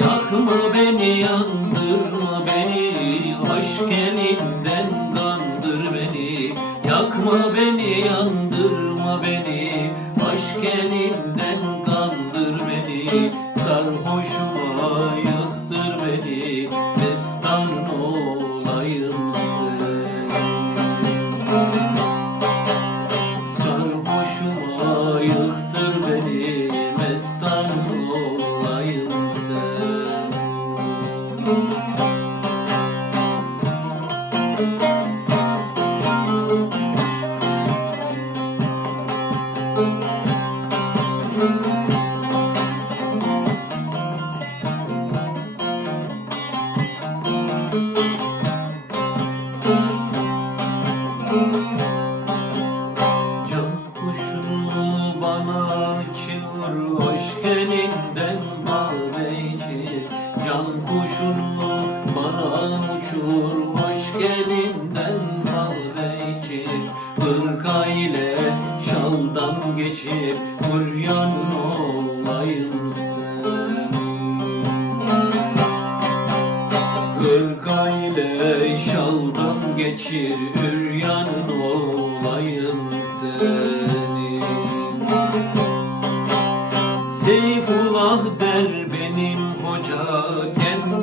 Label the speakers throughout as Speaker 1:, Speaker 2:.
Speaker 1: Yakma beni yandırma beni Aşk elinden kandır beni. Yakma beni yandırma beni Aşk elinden kandır beni. Sarhoşuma Música kuşunu bana uçur Hoş elinden bal içir Hırka ile şaldan geçir Kuryan olayım sen Hırka şaldan geçir Üryanın olayım senin Seyfullah der benim hoca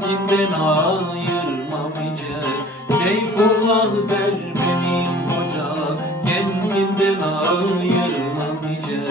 Speaker 1: Mehdi'mden ayırmam iyice Seyfullah der benim hoca Kendimden ayırmam iyice